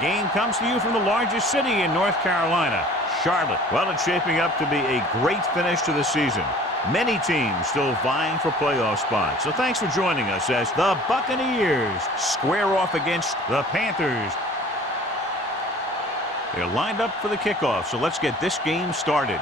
game comes to you from the largest city in North Carolina, Charlotte. Well, it's shaping up to be a great finish to the season. Many teams still vying for playoff spots. So thanks for joining us as the Buccaneers square off against the Panthers. They're lined up for the kickoff, so let's get this game started.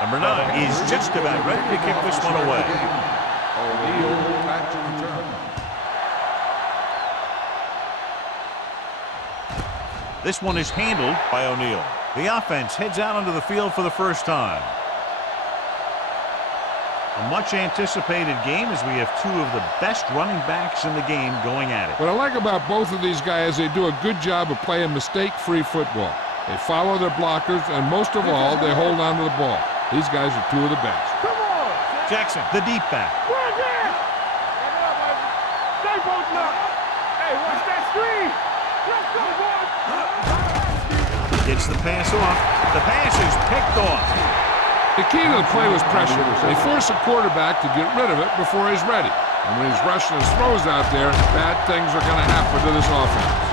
Number 9 is just about ready to kick this one away. Back to return. This one is handled by O'Neal. The offense heads out onto the field for the first time. A much anticipated game as we have two of the best running backs in the game going at it. What I like about both of these guys, they do a good job of playing mistake-free football. They follow their blockers, and most of all, they hold on to the ball. These guys are two of the best. Come on! Jackson, the deep back. Right there! Stay both up! Hey, watch that screen! Let's go, boys! Gets the pass off. The pass is picked off. The key to the play was pressure. They force a quarterback to get rid of it before he's ready. And when he's rushing his throws out there, bad things are going to happen to this offense.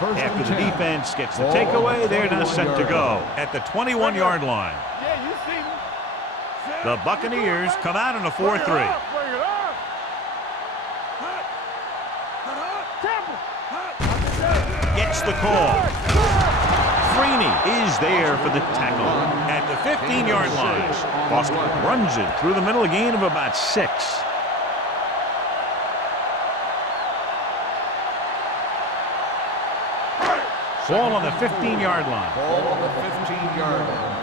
After the defense gets the takeaway, they're now set to go at the 21-yard line. Yeah, you see me. The Buccaneers come out in a 4-3. Bring it up. Gets the call. Freeney is there for the tackle at the 15-yard line. Boston runs it through the middle, a gain of about 6. Ball on the 15-yard line. Ball on the 15-yard line.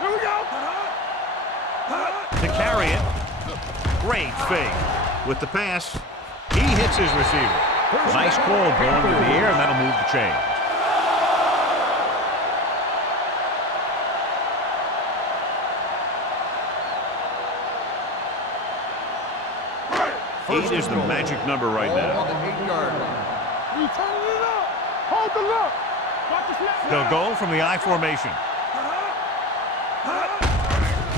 Here we go. To carry it. Great fake. With the pass, he hits his receiver. Nice call going to the air, and that'll move the chains. Eight is the magic number right now. On the 8-yard line. You turning it up. Hold the look. Watch the snap. They'll go from the I formation.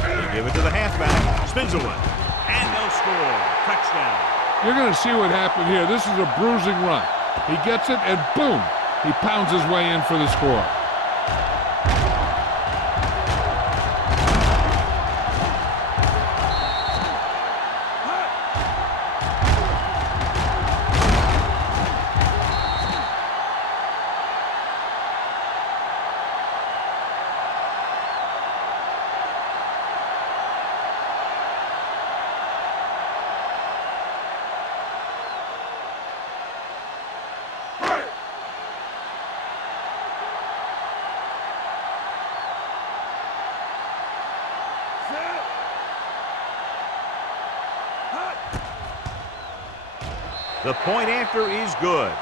They give it to the halfback. Spins away. And they'll score. Touchdown. You're going to see what happened here. This is a bruising run. He gets it, and boom, he pounds his way in for the score. The point after is good.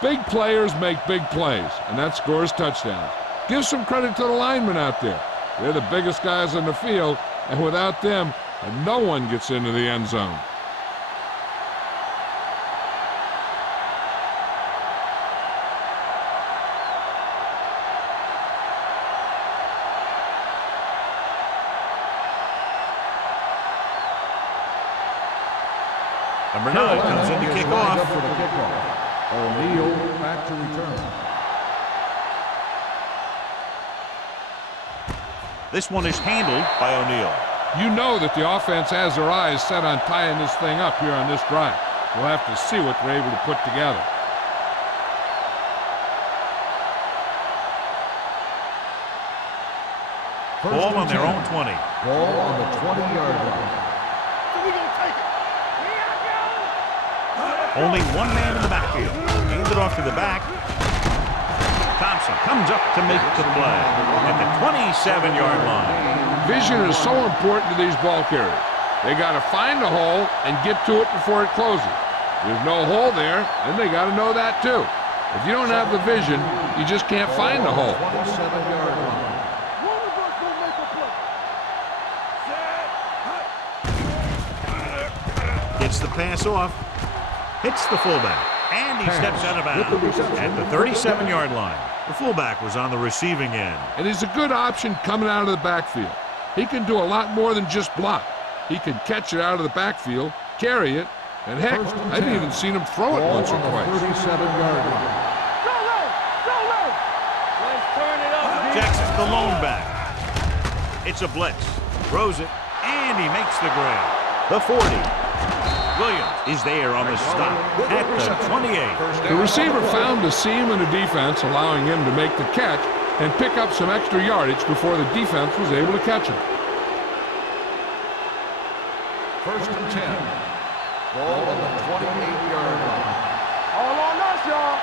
Big players make big plays, and that scores touchdowns. Give some credit to the linemen out there. They're the biggest guys on the field, and without them, no one gets into the end zone. Number 9 comes in to kick off. O'Neal back to return. This one is handled by O'Neal. You know that the offense has their eyes set on tying this thing up here on this drive. We'll have to see what they're able to put together. Ball on their own 20. Ball on the 20-yard line. We gonna take it. Only one man in the backfield. Hands it off to the back. Thompson comes up to make the play at the 27-yard line. Vision is so important to these ball carriers. They got to find the hole and get to it before it closes. There's no hole there, and they got to know that too. If you don't have the vision, you just can't find the hole. 27-yard line. One of us will make a play. Gets the pass off. Hits the fullback. And he steps out of bounds at the 37-yard line. The fullback was on the receiving end. And he's a good option coming out of the backfield. He can do a lot more than just block. He can catch it out of the backfield, carry it, and heck, I've even seen him throw it once or twice. 37-yard line. Go low! Go low! Let's turn it up. Jackson, the lone back. It's a blitz. Throws it, and he makes the grab. The 40. Williams is there on the stop at the 28. The receiver found the seam in the defense, allowing him to make the catch and pick up some extra yardage before the defense was able to catch him. 1st and 10. Ball on the 28-yard line. All on us, y'all.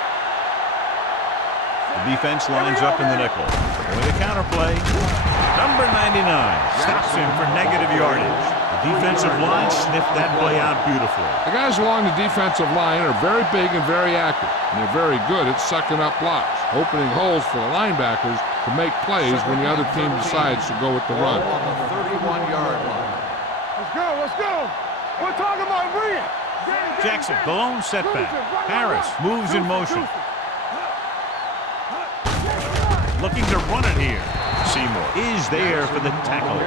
The defense lines up in the nickel. With a counterplay, number 99 stops him for negative yardage. The defensive line sniffed that play out beautifully. The guys along the defensive line are very big and very active, and they're very good at sucking up blocks, opening holes for the linebackers to make plays when the other team decides to go with the run. Ball on the 31-yard line. Let's go, let's go. We're talking about Rhea. Jackson, the lone setback. Harris moves in motion. Looking to run it here. Seymour is there for the tackle.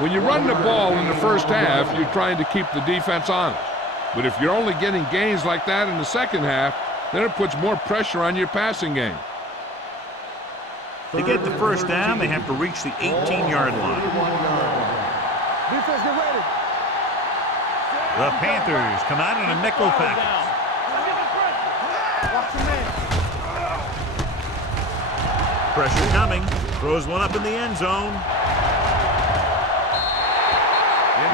When you run the ball in the first half, you're trying to keep the defense honest. But if you're only getting gains like that in the second half, then it puts more pressure on your passing game. To get the first down, they have to reach the 18-yard line. Defense, get ready. The Panthers come out in a nickel package. Watch your man. Pressure coming. Throws one up in the end zone.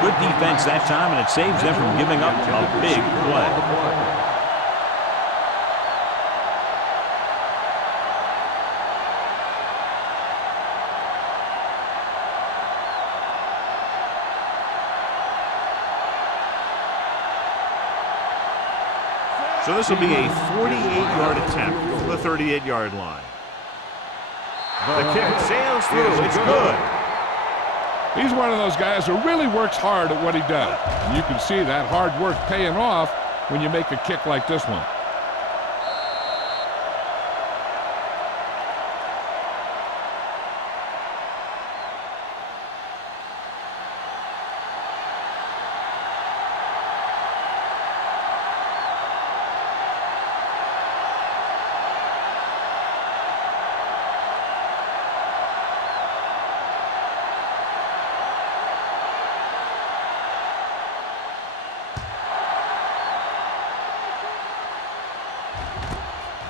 Good defense that time, and it saves them from giving up a big play. So this will be a 48-yard attempt from the 38-yard line. The kick sails through. It's good. He's one of those guys who really works hard at what he does. And you can see that hard work paying off when you make a kick like this one.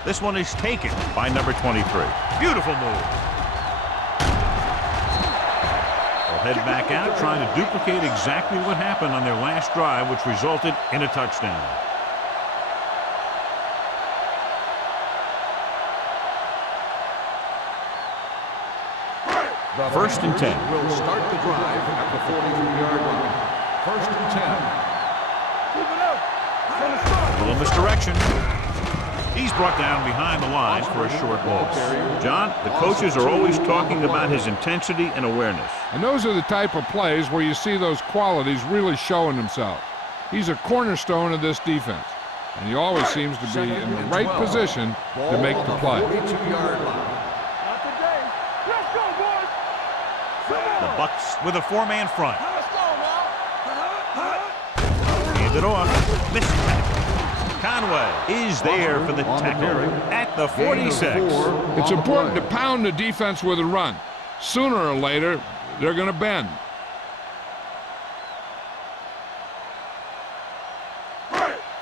This one is taken by number 23. Beautiful move. They'll head back out trying to duplicate exactly what happened on their last drive, which resulted in a touchdown. First and 10. Will start the drive at the 43-yard line. 1st and 10. Keep it up. From the start. A little misdirection. He's brought down behind the line for a short loss. John, the coaches are always talking about his intensity and awareness. And those are the type of plays where you see those qualities really showing themselves. He's a cornerstone of this defense, and he always seems to be in the right position to make the play. 42-yard line. Not today. Let's go, boys. The Bucks with a four-man front. Let's go, now. Hand it off. Missed tackle. Conway is there for the tackle at the 46. It's important to pound the defense with a run. Sooner or later, they're going to bend.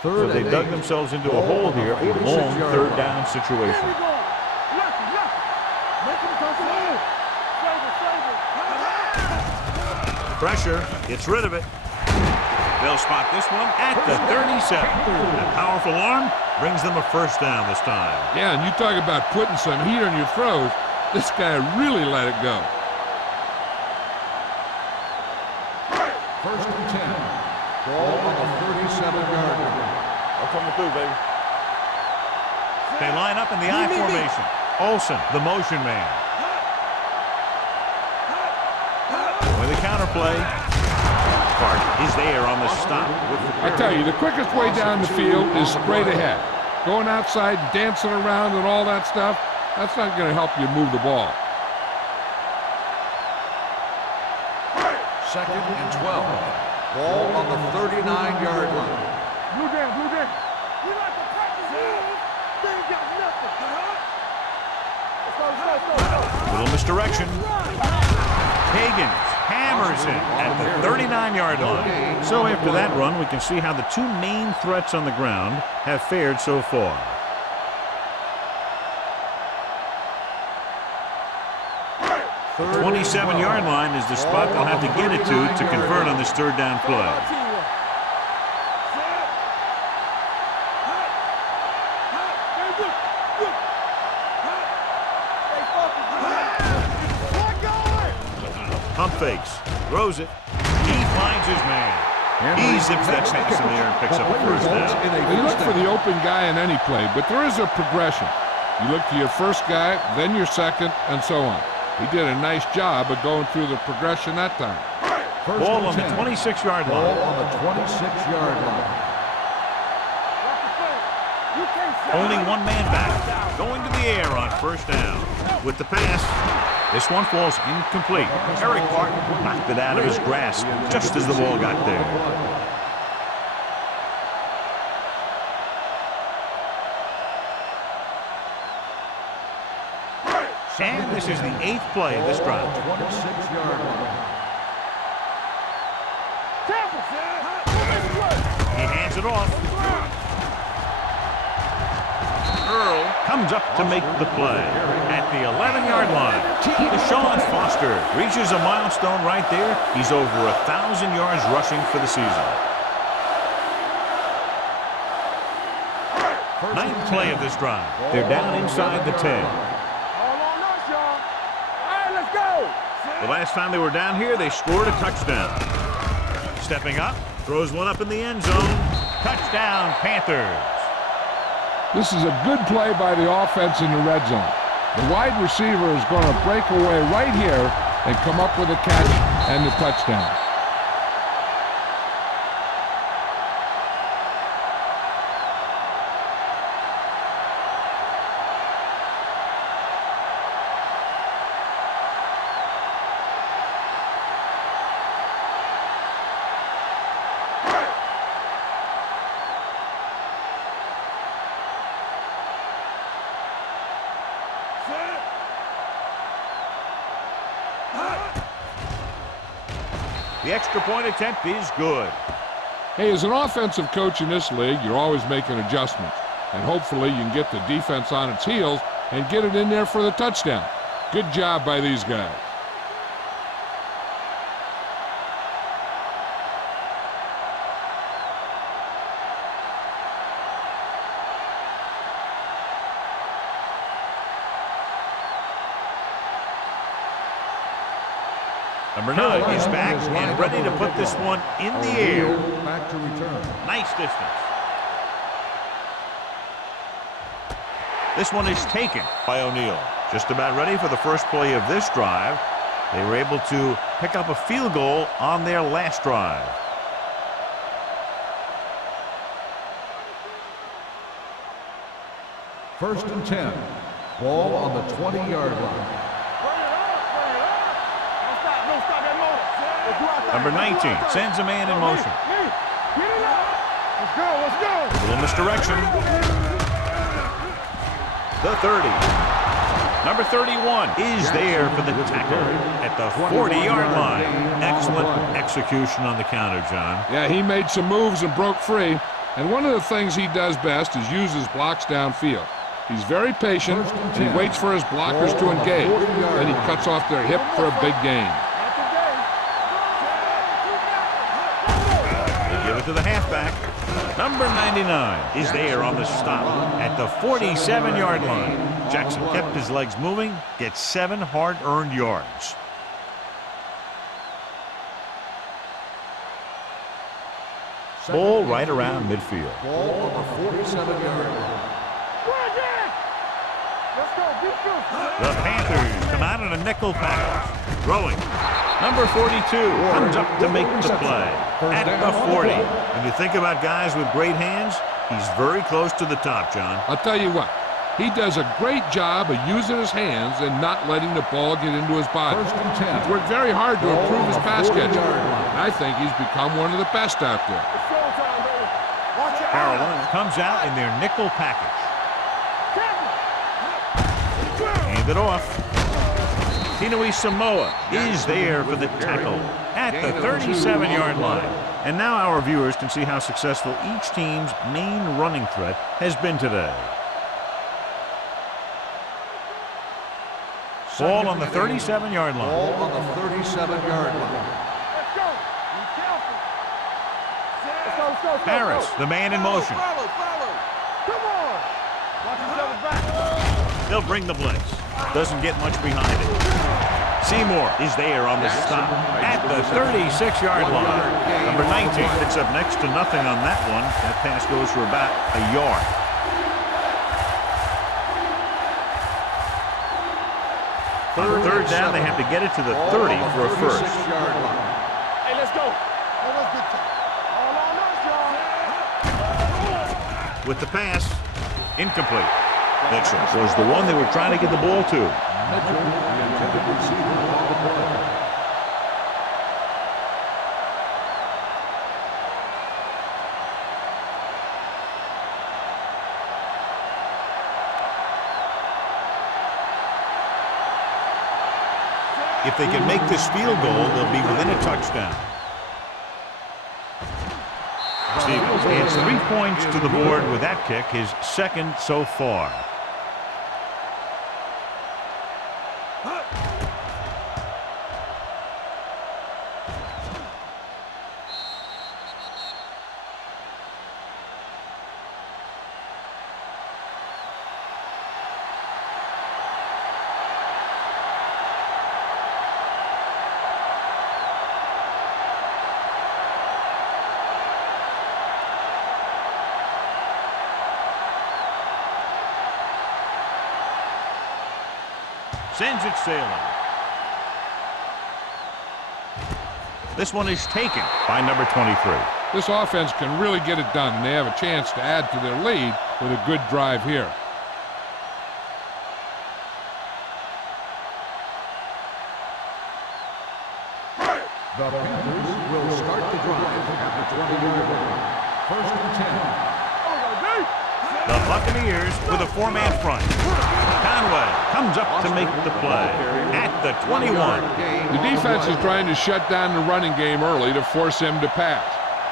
So they dug themselves into a hole here, a long third down situation. Here we go. Left, left. Make him come forward. Save it. Pressure, gets rid of it. They'll spot this one at the 37. A powerful arm brings them a first down this time. Yeah, and you talk about putting some heat on your throws. This guy really let it go. 1st and 10. Ball on the 37-yard line. I'm coming through, baby. They line up in the I formation. Olsen, the motion man. With the counterplay. Clark is there on the stop. I tell you, the quickest way down the field is straight ahead. Going outside, dancing around and all that stuff, that's not going to help you move the ball. 2nd and 12. Ball on the 39-yard line. Blue down, blue down. We like to practice moves. They ain't got nothing. Let's go. Little misdirection. Higgins hammers it at the 39-yard line. So after that run, we can see how the two main threats on the ground have fared so far. The 27-yard line is the spot they'll have to get it to convert on this third down play. Pump fakes, throws it. He finds his man. He zips that pass in the air and picks up a first down. You look for the open guy in any play, but there is a progression. You look to your first guy, then your second, and so on. He did a nice job of going through the progression that time. Ball on the 26-yard line. Ball on the 26-yard line. Only one man back. Going to the air on first down. With the pass, this one falls incomplete. Eric Clark knocked it out of his grasp just as the ball got there. And this is the 8th play of this drive. 26-yard line. He hands it off. Earl comes up to make the play. At the 11-yard line, Deshaun Foster reaches a milestone right there. He's over 1,000 yards rushing for the season. 9th play of this drive. They're down inside the 10. The last time they were down here, they scored a touchdown. Stepping up, throws one up in the end zone. Touchdown, Panthers. This is a good play by the offense in the red zone. The wide receiver is going to break away right here and come up with a catch and the touchdown. The extra point attempt is good. Hey, as an offensive coach in this league, you're always making adjustments. And hopefully you can get the defense on its heels and get it in there for the touchdown. Good job by these guys. Number 9 is back and ready to put this one in the air. Back to return. Nice distance. This one is taken by O'Neal. Just about ready for the first play of this drive. They were able to pick up a field goal on their last drive. First and 10. Ball on the 20-yard line. Number 19 sends a man in motion. Let's go, let's go. A little misdirection. The 30. Number 31 is there for the tackle at the 40-yard line. Excellent execution on the counter, John. Yeah, he made some moves and broke free. And one of the things he does best is use his blocks downfield. He's very patient, and he waits for his blockers to engage. Then he cuts off their hip for a big gain. To the halfback. Number 99 is there on the stop at the 47-yard line. Jackson kept his legs moving, gets 7 hard-earned yards. Ball right around midfield. Ball on the 47-yard line. Let's go. Be good. The Panthers come out in a nickel package. Throwing. Number 42 comes up to make the play. At the 40. When you think about guys with great hands, he's very close to the top, John. I'll tell you what, he does a great job of using his hands and not letting the ball get into his body. He's worked very hard to improve his pass catching, and I think he's become one of the best out there. It's showtime, baby. Watch your Carolina comes out in their nickel package. Hand it off. Tinui Samoa is there for the tackle at the 37-yard line. And now our viewers can see how successful each team's main running threat has been today. Ball on the 37-yard line. Ball on the 37-yard line. Let's go. Be careful. Let's go. Harris, the man in motion. Come on. Watch yourself back. They'll bring the blitz. Doesn't get much behind it. Seymour is there on the stop at the 36-yard line. Number 19 picks up next to nothing on that one. That pass goes for about a yard. Third down, they have to get it to the 30 for a first. Hey, let's go. Let's get to all on us, y'all. With the pass, incomplete. Mitchell was the one they were trying to get the ball to. Mitchell, the intended receiver on the play. If they can make this field goal, they'll be within a touchdown. Stevens adds 3 points to the board with that kick, his second so far. Sends it sailing. This one is taken by number 23. This offense can really get it done, and they have a chance to add to their lead with a good drive here. The Panthers will start the drive at the 20-yard line. First and 10. The Buccaneers with a 4-man front. Conway comes up to make the play at the 21. The defense is trying to shut down the running game early to force him to pass.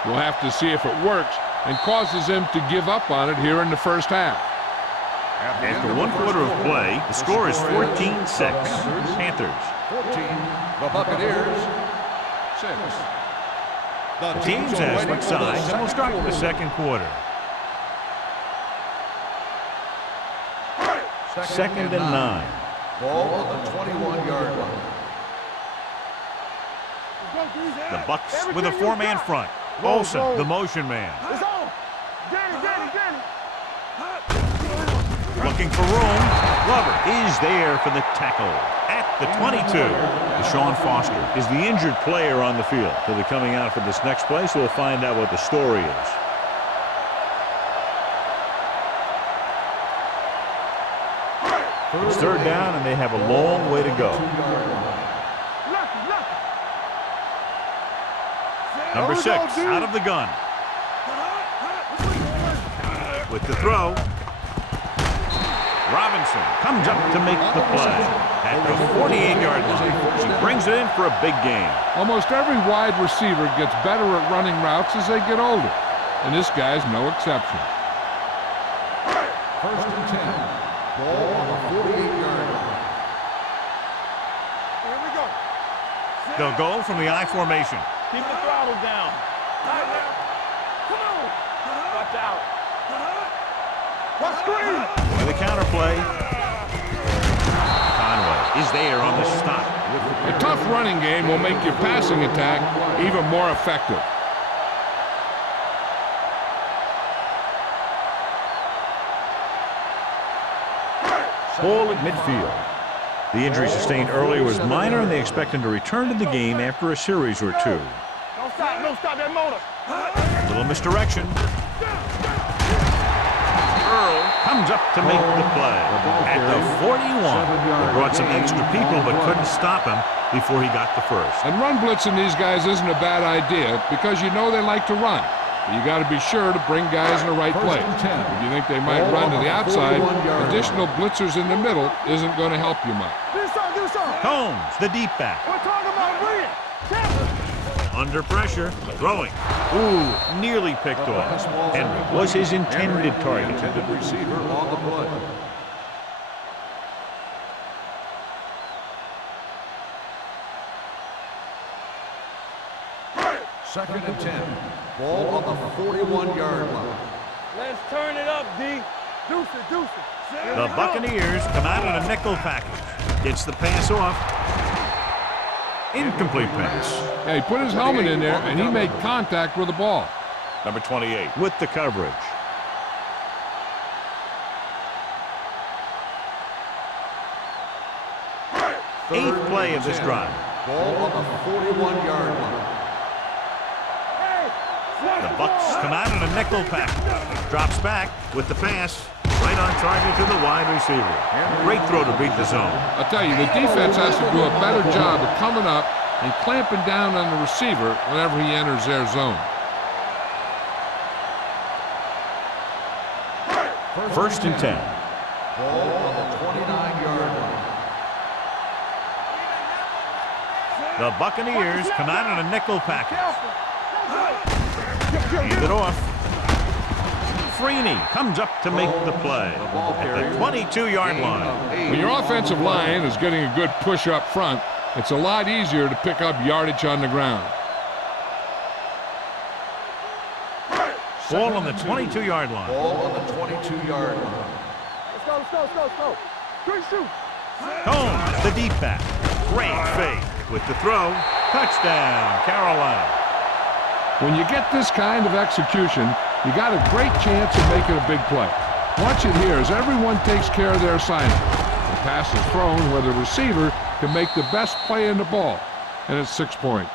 We'll have to see if it works and causes him to give up on it here in the first half. After 1 quarter of play, the score is 14-6. Panthers. 14. The Buccaneers 6. The teams have switched sides, and we'll start the second quarter. Second and 9. Ball on the 21-yard line. The Bucks with a 4-man front. Olsen, the motion man. It's on. Danny. Looking for room. Glover is there for the tackle at the 22. Deshaun Foster is the injured player on the field. He'll be coming out for this next play, so we'll find out what the story is. It's third down, and they have a long way to go. Number 6 out of the gun. With the throw. Robinson comes up to make the play at the 48-yard line. He brings it in for a big gain. Almost every wide receiver gets better at running routes as they get older, and this guy's no exception. First and 10. Ball on the 48-yard line. Here we go. They'll go from the I formation. Keep the throttle down. Come on. Watch out. Watch screen. With the counterplay. Conway is there on the stop. A tough running game will make your passing attack even more effective. Ball at midfield. The injury sustained earlier was minor, and they expect him to return to the game after a series or two. Don't stop that motor. A little misdirection. Earl comes up to make the play. At the 41. They brought some extra people but couldn't stop him before he got the first. And run blitzing these guys isn't a bad idea because you know they like to run. But you got to be sure to bring guys in the right place. If you think they might run to the outside, additional blitzers in the middle isn't going to help you much. Combs, the deep back. We're talking about Reed. Under pressure, throwing. Ooh, nearly picked off. Henry was his intended target. Intended receiver on the play. Second and 10. Ball on the 41-yard line. Let's turn it up, D. Deuce it. The Buccaneers come out in a nickel package. Gets the pass off. Incomplete pass. Yeah, he put his helmet in there, and he made contact with the ball. Number 28 with the coverage. Eighth play of this drive. Ball on the 41-yard line. The Bucs come out in a nickel package. Drops back with the pass. Right on target to the wide receiver. Great throw to beat the zone. I'll tell you, the defense has to do a better job of coming up and clamping down on the receiver whenever he enters their zone. First and 10. Ball on the 29-yard line. The Buccaneers come out in a nickel package. Hand it off. Freeney comes up to make the play at the 22-yard line. When your offensive line is getting a good push up front, it's a lot easier to pick up yardage on the ground. Ball on the 22-yard line. Ball on the 22-yard line. Let's go. Good shoot. Combs, the deep back. Great fake with the throw. Touchdown, Carolina. When you get this kind of execution, you got a great chance of making a big play. Watch it here as everyone takes care of their assignment. The pass is thrown where the receiver can make the best play in the ball, and it's 6 points.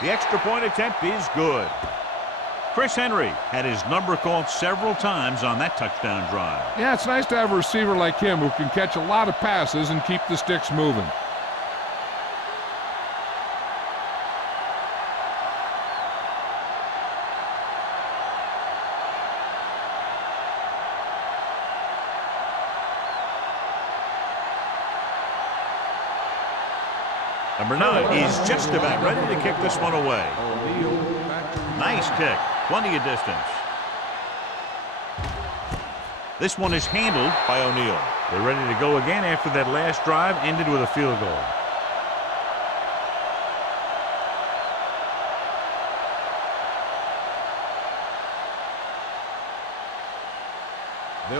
The extra point attempt is good. Chris Henry had his number called several times on that touchdown drive. Yeah, it's nice to have a receiver like him who can catch a lot of passes and keep the sticks moving. Number 9 is just about ready to kick this one away. Nice kick. Plenty of distance. This one is handled by O'Neal. They're ready to go again after that last drive ended with a field goal.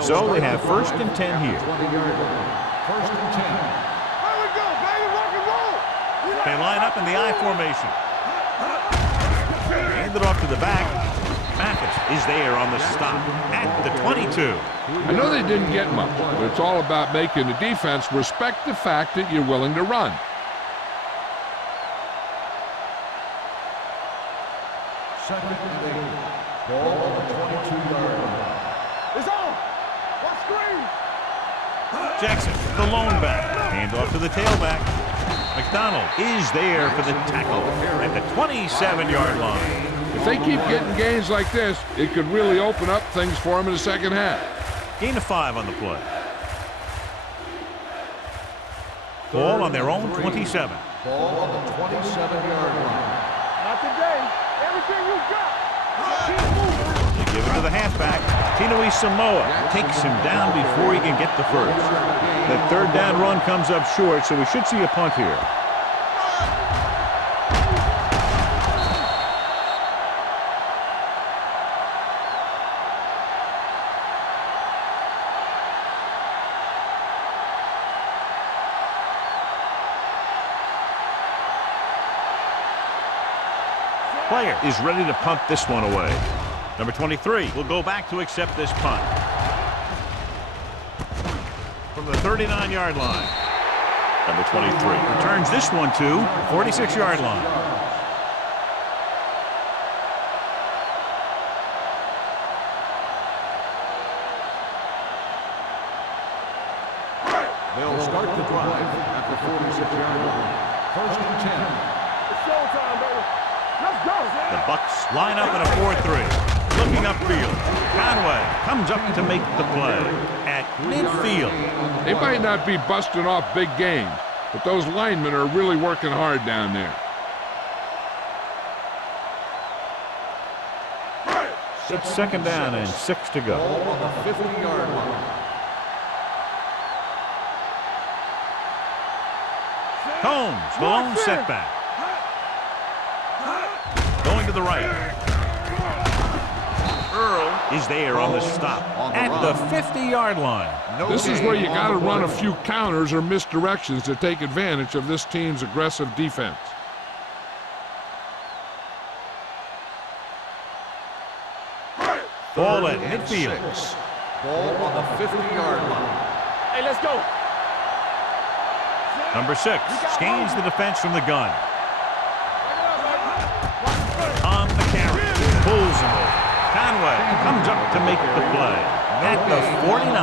So they have first and 10 here. 20-yard line. First and 10. Here we go, baby. Rock and roll. They line up in the I formation. Hand it off to the back. Mathis is there on the stop at the 22. I know they didn't get much, but it's all about making the defense respect the fact that you're willing to run. Second and 8. Ball on the 22-yard line. It's on. Watch screen. Jackson, the lone back. Hand off to the tailback. McDonald is there for the tackle at the 27-yard line. If they keep getting gains like this, it could really open up things for them in the second half. Gain of 5 on the play. Ball on their own 27. Ball on the 27-yard line. Not today. Everything you got. Keep moving. They give it to the halfback. Tinui Samoa takes him down before he can get the first. The third down run comes up short, so we should see a punt here. Player is ready to punt this one away. Number 23 will go back to accept this punt. From the 39-yard line. Number 23 returns this one to the 46-yard line. They'll start the drive at the 46-yard line. First and 10. It's showtime, baby. Let's go. The Bucks line up in a 4-3. Looking upfield. Conway comes up to make the play at midfield. They might not be busting off big games, but those linemen are really working hard down there. It's second down and 6 to go. Ball on the 50-yard line. Combs, the lone setback. Going to the right. Earl is there on the stop at the 50-yard line. This is where you got to run a few counters or misdirections to take advantage of this team's aggressive defense. Ball at midfield. Ball on the 50-yard line. Hey, let's go. Number 6 scans the defense from the gun. On the carry, pulls him over. Conway comes up to make the play at the 49.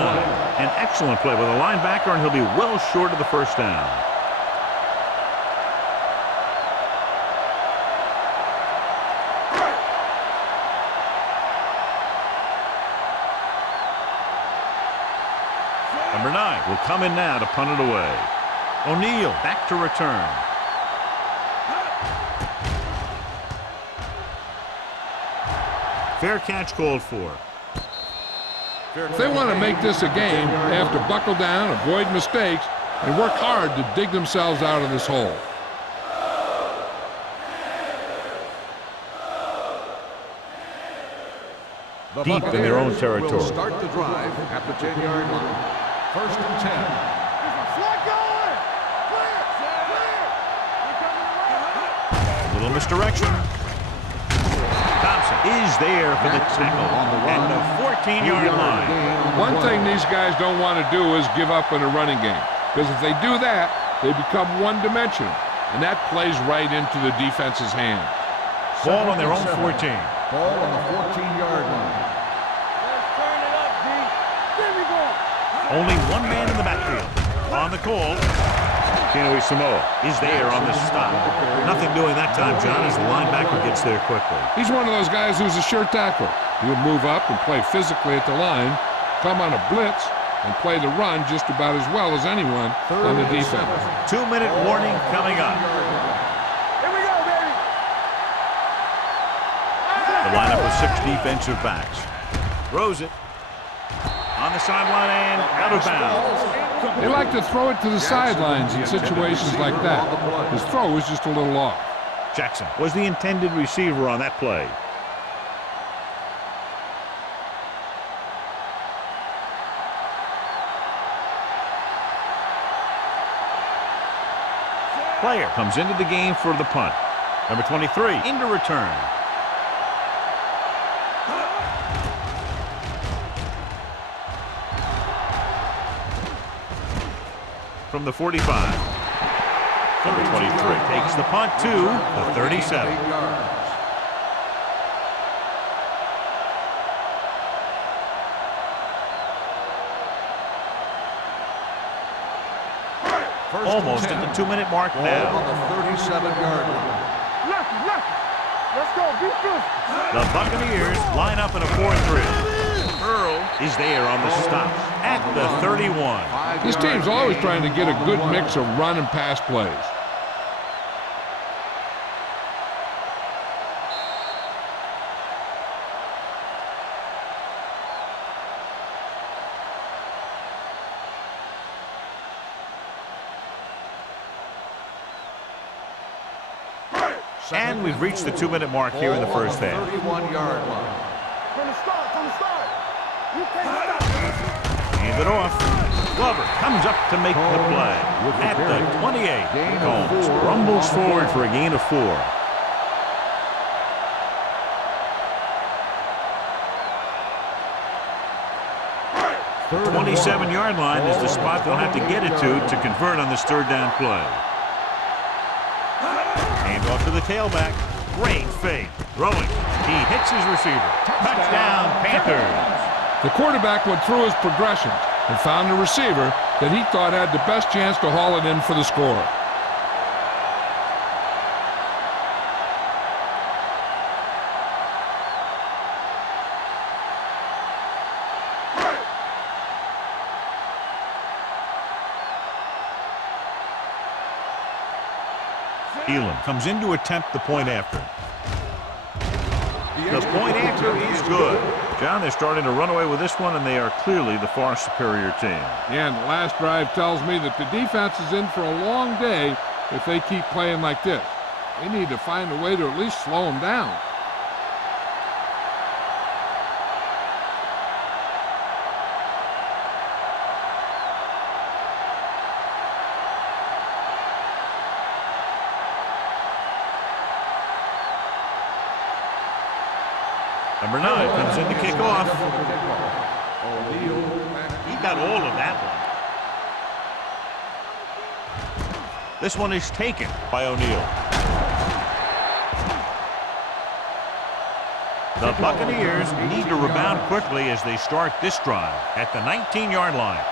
An excellent play with a linebacker, and he'll be well short of the first down. Number 9 will come in now to punt it away. O'Neal back to return. Fair catch called for. If they want to make this a game, they have to buckle down, avoid mistakes, and work hard to dig themselves out of this hole. Deep in their own territory. Will start the drive at the 10-yard line. First and 10. Slide going. Clear. Little misdirection. Thompson is there for the tackle at the 14-yard line. One thing these guys don't want to do is give up in a running game, because if they do that, they become one-dimensional, and that plays right into the defense's hands. Ball on their own 14. Ball on the 14-yard line. Let's turn it up, D. Give me ball. Only one man in the backfield. On the call, Kinoe Samoa is there on the stop. Nothing doing that time, John, as the linebacker gets there quickly. He's one of those guys who's a sure tackler. He'll move up and play physically at the line, come on a blitz, and play the run just about as well as anyone on the defense. 2-minute warning coming up. Here we go, baby. The lineup with 6 defensive backs. Throws it. On the sideline and out of bounds. They like to throw it to the sidelines in situations like that. His throw was just a little off. Jackson was the intended receiver on that play. Player comes into the game for the punt. Number 23 into return. From the 45. Number 23 takes the punt to the 37. Almost at the 2-minute mark now. On the 37-yard line. Lucky. Let's go. Be good. The Buccaneers line up in a 4-3. Earl is there on the stop at the 31. This team's always trying to get a good mix of run and pass plays. And we've reached the 2-minute mark here in the first half. 31-yard line. From the start. You can't stop. Hand it off. Glover comes up to make the play at the 28. Combs rumbles forward for a gain of 4. The 27-yard line is the spot they'll have to get it to convert on this third down play. Hand off to the tailback. Great fake. Throwing. He hits his receiver. Touchdown, Panthers. The quarterback went through his progressions and found a receiver that he thought had the best chance to haul it in for the score. Elam comes in to attempt the point after. The point after is good. John, they're starting to run away with this one, and they are clearly the far superior team. Yeah, and the last drive tells me that the defense is in for a long day if they keep playing like this. They need to find a way to at least slow them down. Number 9 comes in to kick off. He got all of that one. This one is taken by O'Neal. The Buccaneers need to rebound quickly as they start this drive at the 19-yard line.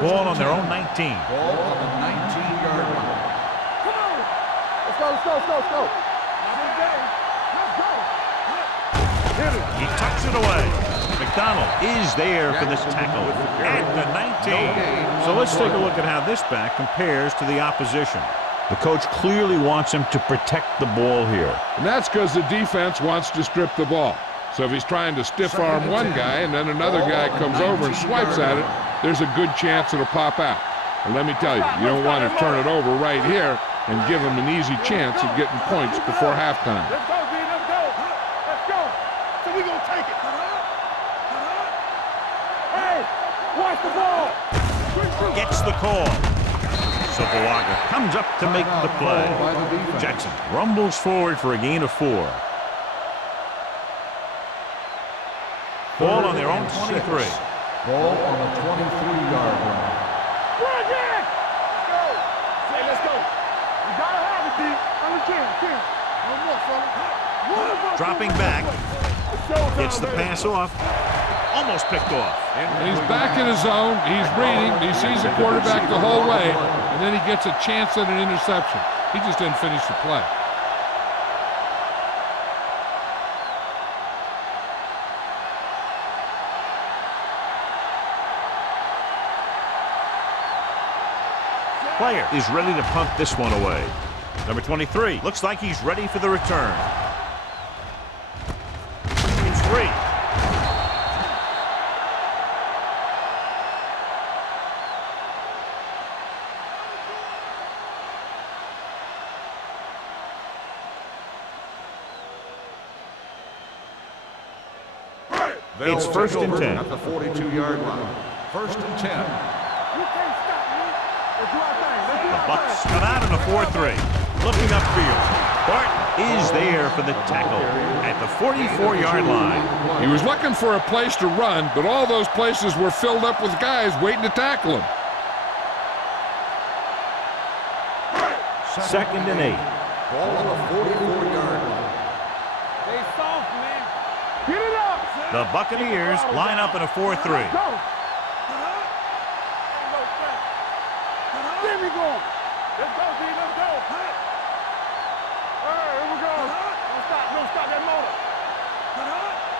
Ball on their own 19. Ball on the 19-yard line. Come on. Let's go, let's go, let's go, let's go. Let's go. Hit it. He tucks it away. McDonald is there for this tackle at the 19. So let's take a look at how this back compares to the opposition. The coach clearly wants him to protect the ball here. And that's because the defense wants to strip the ball. So if he's trying to stiff arm one guy and then another guy comes over and swipes at it, there's a good chance it'll pop out. And let me tell you, you don't want to turn it over right here and give him an easy chance of getting points before halftime. Let's go, B, let's go. Let's go. So we're going to take it. Hey, watch the ball. Gets the call. So Bulaga comes up to make the play. Jackson rumbles forward for a gain of 4. Ball on their own 23. Ball on the 23-yard line. Run again. Let's go. Say, let's go. We got to have it, D. On the 10. One more, fella. Dropping back. Gets the pass off. Almost picked off. He's back in his zone. He's reading. He sees the quarterback the whole way, and then he gets a chance at an interception. He just didn't finish the play. Player is ready to punt this one away. Number 23 looks like he's ready for the return. It's free. It's first and 10. At the 42-yard line. First and 10. You can't stop me. Let's do our thing. Let's do The our Bucks thing. come out in a 4-3. Looking upfield. Bart is there for the tackle at the 44-yard line. He was looking for a place to run, but all those places were filled up with guys waiting to tackle him. Second and 8. Ball on the 44-yard line. They soft, man. Get it up. The Buccaneers line up in a 4-3. Go. There we go. Let's go, D. Let's go. All right, here we go. Don't stop that motor.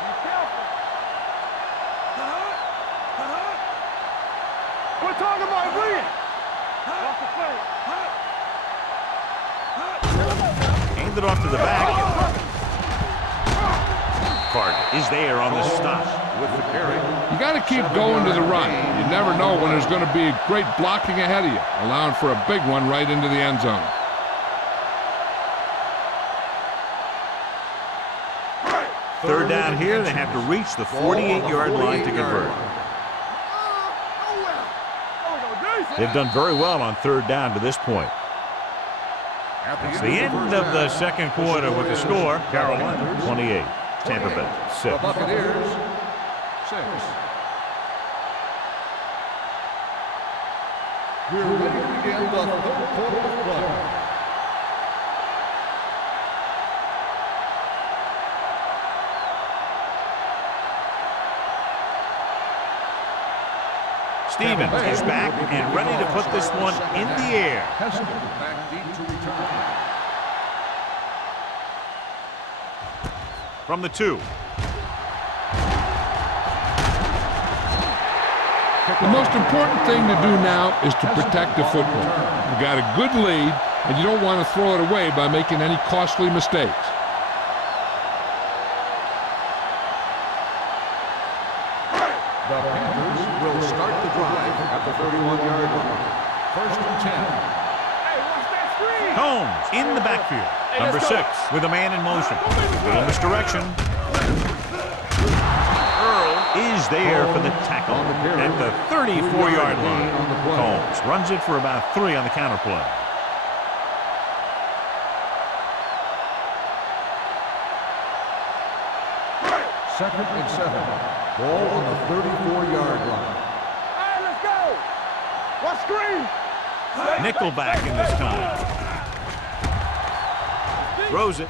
Be careful. We're talking about win. Off the play. Handed off to the back. Carter is there on the stop with the carry. You got to keep going to the run. You never know when there's going to be great blocking ahead of you, allowing for a big one right into the end zone. Third down here, they have to reach the 48-yard line to convert. They've done very well on third down to this point. It's the end of the second quarter with the score. Carolina 28, Tampa Bay 6. The Buccaneers 6. We're ready to begin the third quarter of play. Stevens is back and ready to put this one in the air. Hester back deep to return. From the 2. The most important thing to do now is to protect the football. You got a good lead, and you don't want to throw it away by making any costly mistakes. The Panthers will start the drive at the 31-yard line. First and 10. Hey, watch that screen. Holmes in the backfield. Number 6 with a man in motion. Little misdirection. Earl is there for the tackle at the 34-yard line. Holmes runs it for about 3 on the counter play. Second and 7. Ball on the 34-yard line. All right, let's go. Watch screen. Nickelback in this time. Throws it.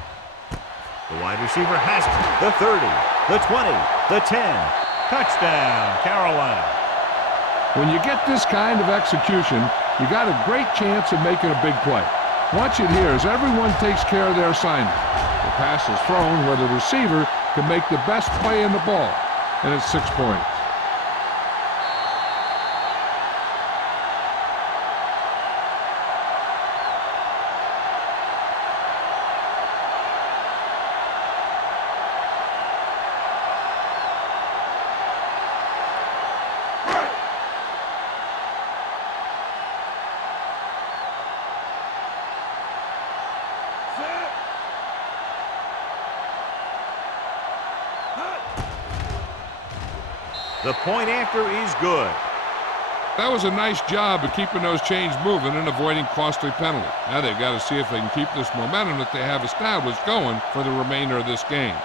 The wide receiver has it. The 30, the 20, the 10. Touchdown, Carolina. When you get this kind of execution, you got a great chance of making a big play. Watch it here as everyone takes care of their assignment. The pass is thrown where the receiver can make the best play in the ball, and it's 6 points. The point after is good. That was a nice job of keeping those chains moving and avoiding costly penalties. Now they've got to see if they can keep this momentum that they have established going for the remainder of this game.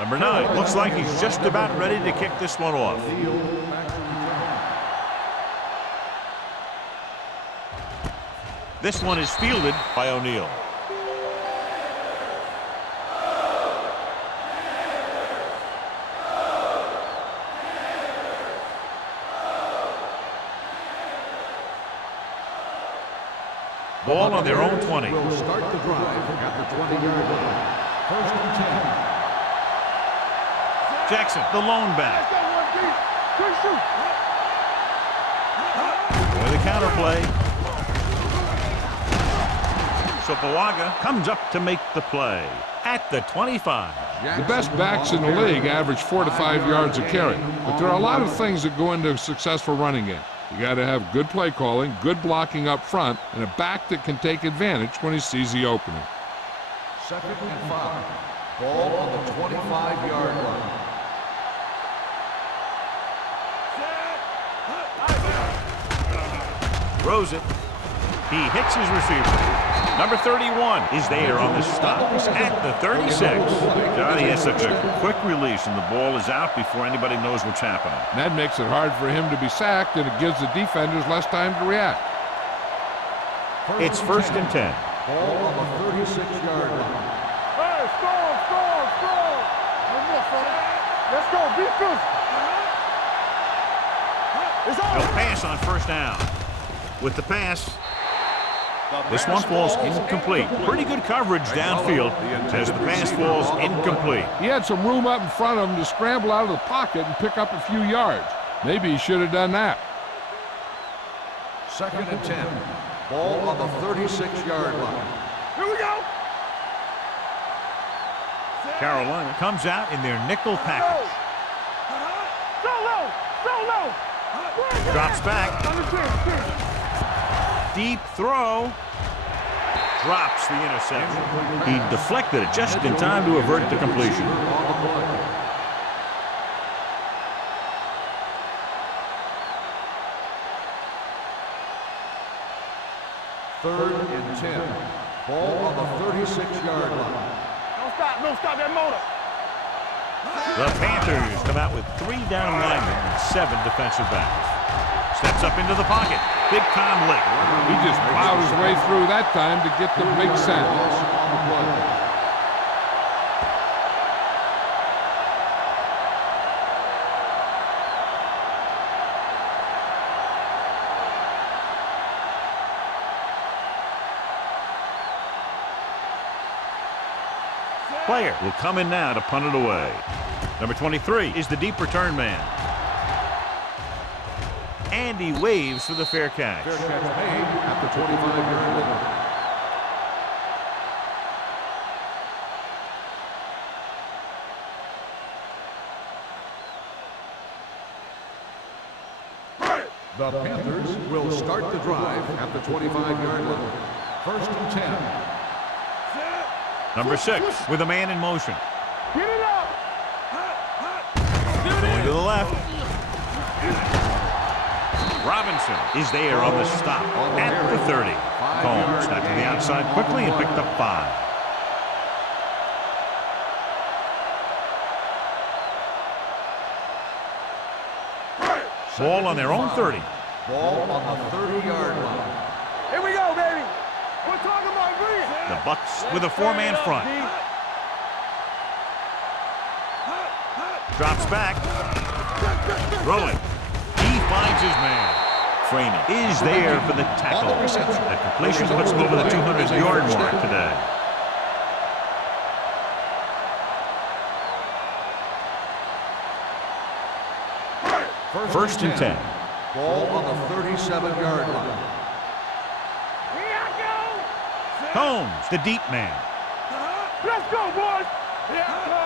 Number 9 looks like he's just about ready to kick this one off. This one is fielded by O'Neal. Ball on their own 20. Will start the drive at the 20-yard line. First and 10. Jackson, the lone back. With the counter play. So Pawaga comes up to make the play at the 25. The best backs in the league average 4 to 5 yards a carry, but there are a lot of things that go into a successful running game. You got to have good play calling, good blocking up front, and a back that can take advantage when he sees the opening. Second and 5. Ball on the 25-yard line. Throws it. He hits his receiver. Number 31 is there on the stop at the 36. Johnny has such a quick release, and the ball is out before anybody knows what's happening. And that makes it hard for him to be sacked, and it gives the defenders less time to react. It's first and 10. Ball on the 36-yard line. Hey, score. No more, son. Let's go. Be physical. It's on. He'll pass on first down. With the pass, this one falls incomplete. Pretty good coverage downfield as the pass falls incomplete. He had some room up in front of him to scramble out of the pocket and pick up a few yards. Maybe he should have done that. Second and 10. Ball on the 36-yard line. Here we go. Carolina comes out in their nickel package. So low. Drops back. Understand. Deep throw. Drops the interception. He deflected it just in time to avert the completion. Third and 10. Ball on the 36-yard line. Don't stop that motor. The Panthers come out with 3 down linemen and 7 defensive backs. Steps up into the pocket. Big-time lick. He just plowed his way through that time to get the big sack. Player will come in now to punt it away. Number 23 is the deep return man. And he waves for the fair catch. Fair catch made at the 25-yard line. The Panthers will start the drive at the 25-yard line. First and 10. Number 6 with a man in motion. Get it up. Going to the left. Robinson is there on the stop at the 30. Combs got to the outside quickly and picked up 5. Ball on their own 30. Ball on the 30-yard line. Here we go, baby. We're talking about green. The Bucks with a 4-man front. Drops back. Throwing. He finds his man. Framing is there for the tackle. That completion puts him over the 200-yard mark today. First and 10. Ball on the 37-yard line. Here I go. Combs, the deep man. Let's go, boys. Here I go.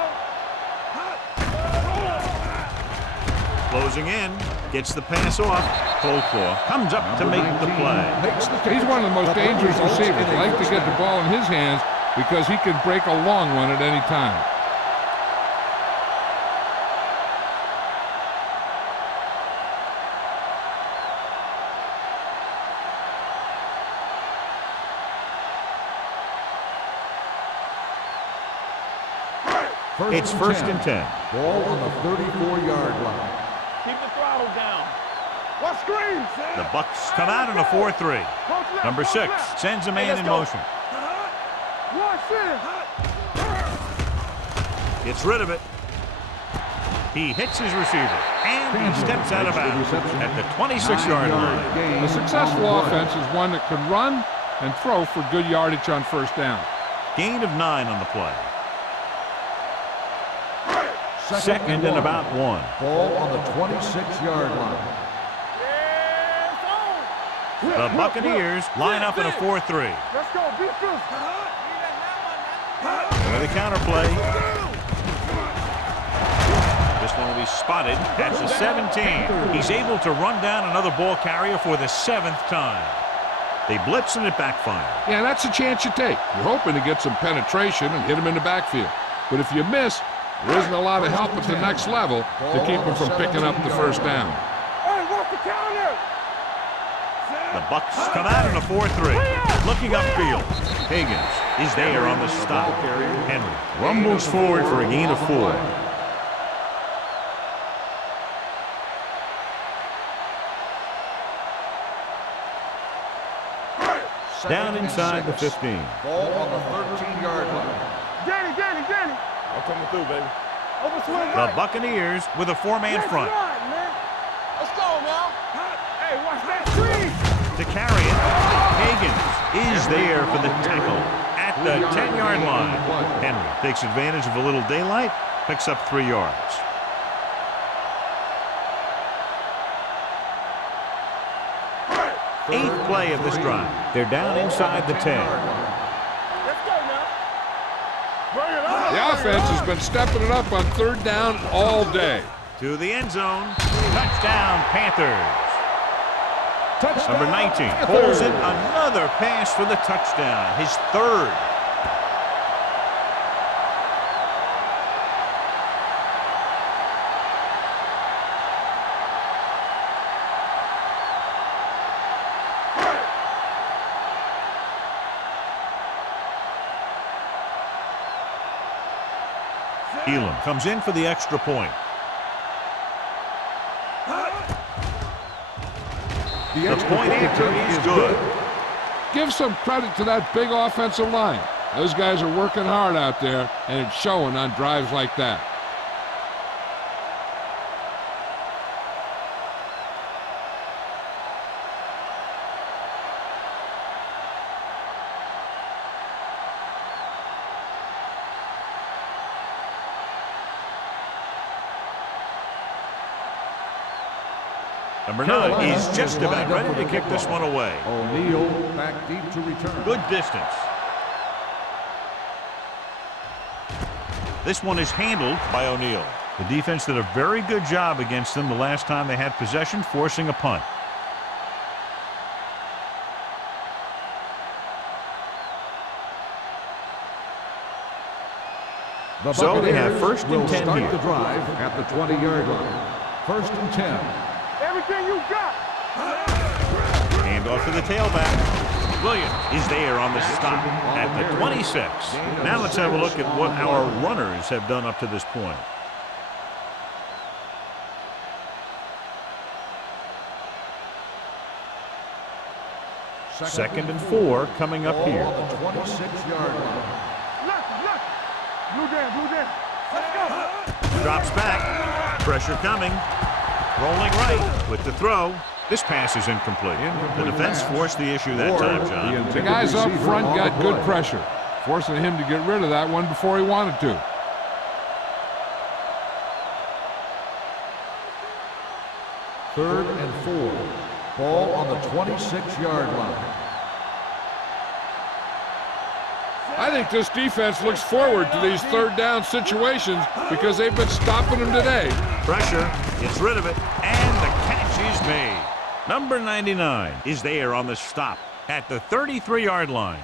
Closing in. Gets the pass off. Coldclaw comes up to make the play. He's one of the most dangerous receivers. I like to get the ball in his hands because he can break a long one at any time. It's first and 10. Ball on the 34-yard line. Keep the throttle down. What screams? The Bucks come out in a 4-3. Number 6 sends a man in motion. Gets rid of it. He hits his receiver. And he steps out of bounds at the 26-yard line. A successful offense is one that can run and throw for good yardage on first down. Gain of 9 on the play. Second and about 1. Ball on the 26-yard line. The Buccaneers line up in a 4-3. Let's go, beat this. With a counterplay. This one will be spotted at the 17. He's able to run down another ball carrier for the 7th time. They blitz and it backfires. Yeah, that's a chance you take. You're hoping to get some penetration and hit him in the backfield. But if you miss, there isn't a lot of help at the next level to keep him from picking up the first down. Hey, what's the counter? The Bucks come out in a 4-3. Looking upfield. Higgins is there on the stop. Henry rumbles forward for a gain of 4. Down inside the 15. Ball on the 13-yard line. Danny. I'm coming through, baby. Over swing The Buccaneers with a 4-man front. Let's go, now. Hey, watch that screen. To carry it, Higgins is there for the tackle at the 10-yard line. Henry takes advantage of a little daylight, picks up 3 yards. Eighth play of this drive. They're down inside the 10. Let's go now. Bring it on. The offense has been stepping it up on third down all day. To the end zone. Touchdown, Panthers. Number 19 pulls in another pass for the touchdown, his third. Elam comes in for the extra point. The point answer is good. Give some credit to that big offensive line. Those guys are working hard out there, and it's showing on drives like that. Number 9 is just about ready to kick this one away. O'Neal back deep to return. Good distance. This one is handled by O'Neal. The defense did a very good job against them the last time they had possession, forcing a punt. So they have first and 10 start here. the drive at the 20-yard line. First and 10. Everything you got. Hand off to the tailback. Williams is there on the stop at the 26. Now let's have a look at what our runners have done up to this point. Second and 4 coming up here. On the 26-yard line. Look. Blue jam. Let's go. Drops back. Pressure coming. Rolling right with the throw. This pass is incomplete. The defense forced the issue that time, John. The guys up front got good pressure, forcing him to get rid of that one before he wanted to. Third and 4. Ball on the 26-yard line. I think this defense looks forward to these third down situations because they've been stopping them today. Pressure, gets rid of it, and the catch is made. Number 99 is there on the stop at the 33-yard line.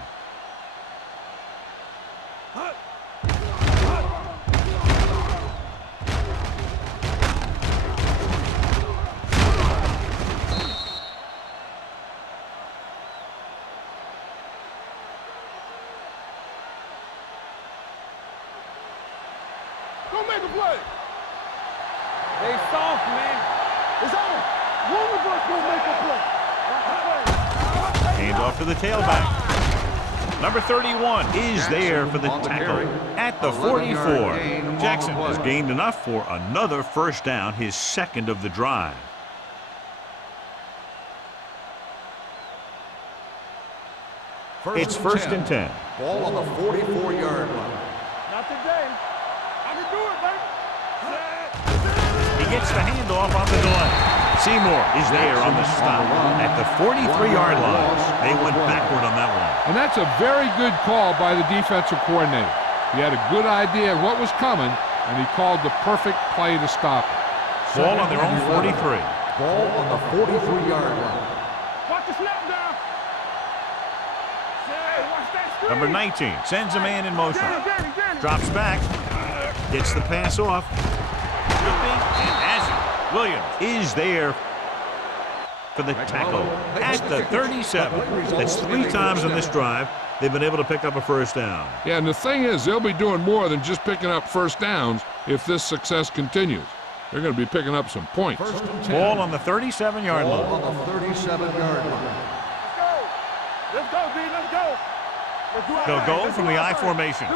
Go make a play. They soft, man. It's on. One of us will make a play. Hand off to the tailback. Number 31 is there for the tackle at the 44. Jackson has gained enough for another first down, his second of the drive. It's first and 10. Ball on the 44-yard line. Not today. I can do it, baby. He gets the handoff on the delay. Seymour is there on the stop at the 43-yard line. They went backward on that one. And that's a very good call by the defensive coordinator. He had a good idea of what was coming, and he called the perfect play to stop it. Ball on their own 43. Ball on the 43-yard line. Watch the snap down. Hey, watch that screen. Number 19 sends a man in motion. Danny. Drops back. Gets the pass off. Scooping and has it. Williams is there for the tackle at the 37. That's 3 times in this drive they've been able to pick up a first down. Yeah, and the thing is, they'll be doing more than just picking up first downs if this success continues. They're going to be picking up some points. First and 10. Ball on the 37-yard Ball line. on the 37-yard line. Let's go, D. Let's go. They'll go from the I formation.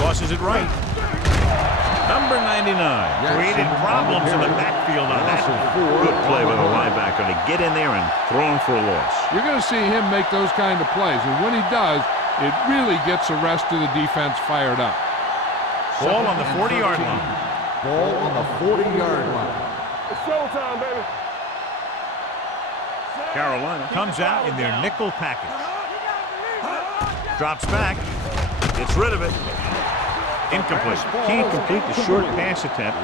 Tosses it right. Number 99 created problems in the backfield on that. Good play by the linebacker to get in there and throw him for a loss. You're going to see him make those kind of plays, and when he does, it really gets the rest of the defense fired up. Ball on the 40-yard line. Ball on the 40-yard line. It's showtime, baby. Carolina comes out in their nickel package. Drops back. Gets rid of it. Incomplete. Can't complete the short pass attempt,